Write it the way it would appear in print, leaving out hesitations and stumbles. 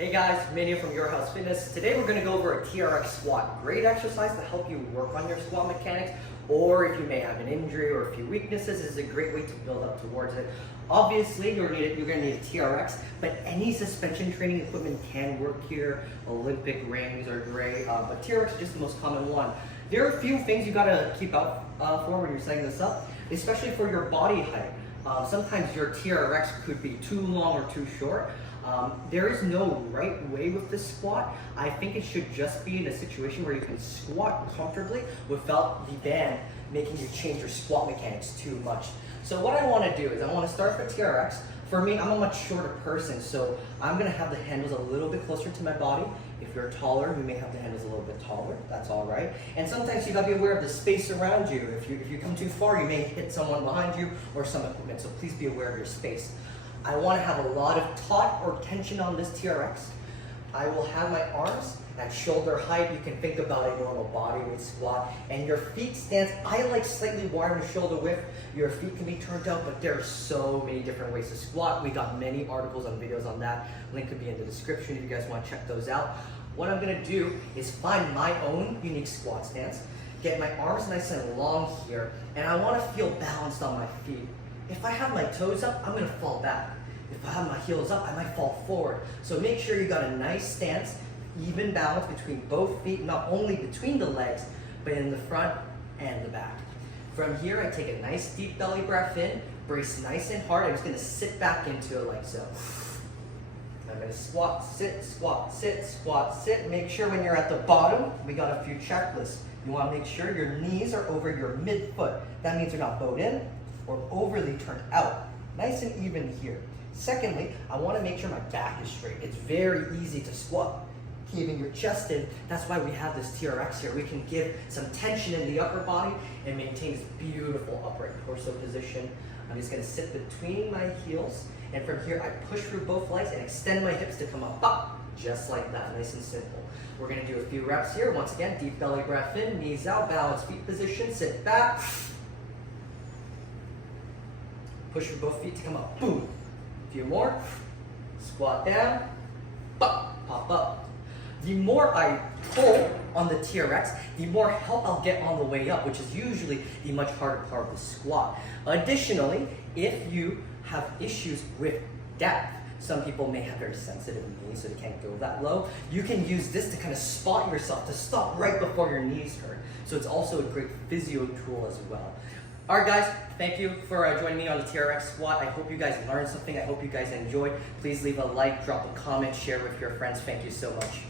Hey guys, Mania from Your House Fitness. Today we're going to go over a TRX Squat. Great exercise to help you work on your squat mechanics, or if you may have an injury or a few weaknesses, this is a great way to build up towards it. Obviously, you're going to need a TRX, but any suspension training equipment can work here. Olympic rings are great, but TRX is just the most common one. There are a few things you got to keep out for when you're setting this up, especially for your body height. Sometimes your TRX could be too long or too short. There is no right way with this squat. I think it should just be in a situation where you can squat comfortably without the band making you change your squat mechanics too much. So what I want to do is I want to start with TRX. For me, I'm a much shorter person, so I'm going to have the handles a little bit closer to my body. If you're taller, you may have the handles a little bit taller. That's all right. And sometimes you got to be aware of the space around you. If you come too far, you may hit someone behind you or some equipment, so please be aware of your space. I want to have a lot of taut or tension on this TRX. I will have my arms at shoulder height. You can think about a normal body weight squat. And your feet stance, I like slightly wider shoulder width. Your feet can be turned out, but there are so many different ways to squat. We got many articles and videos on that. Link could be in the description if you guys want to check those out. What I'm going to do is find my own unique squat stance, get my arms nice and long here, and I want to feel balanced on my feet. If I have my toes up, I'm going to fall back. If I have my heels up, I might fall forward. So make sure you got a nice stance, even balance between both feet, not only between the legs, but in the front and the back. From here, I take a nice deep belly breath in, brace nice and hard. I'm just going to sit back into it like so. I'm going to squat, sit, squat, sit, squat, sit. Make sure when you're at the bottom, we got a few checklists. You want to make sure your knees are over your midfoot. That means you're not bowed in or overly turned out. Nice and even here. Secondly, I want to make sure my back is straight. It's very easy to squat, keeping your chest in. That's why we have this TRX here. We can give some tension in the upper body and maintain this beautiful upright torso position. I'm just going to sit between my heels, and from here I push through both legs and extend my hips to come up, just like that, nice and simple. We're going to do a few reps here. Once again, deep belly breath in, knees out, balance feet position, sit back. Push through both feet to come up, boom. A few more, squat down, pop, pop up. The more I pull on the TRX, the more help I'll get on the way up, which is usually the much harder part of the squat. Additionally, if you have issues with depth, some people may have very sensitive knees, so they can't go that low. You can use this to kind of spot yourself, to stop right before your knees hurt. So it's also a great physio tool as well. All right, guys, thank you for joining me on the TRX Squat. I hope you guys learned something. I hope you guys enjoyed. Please leave a like, drop a comment, share with your friends. Thank you so much.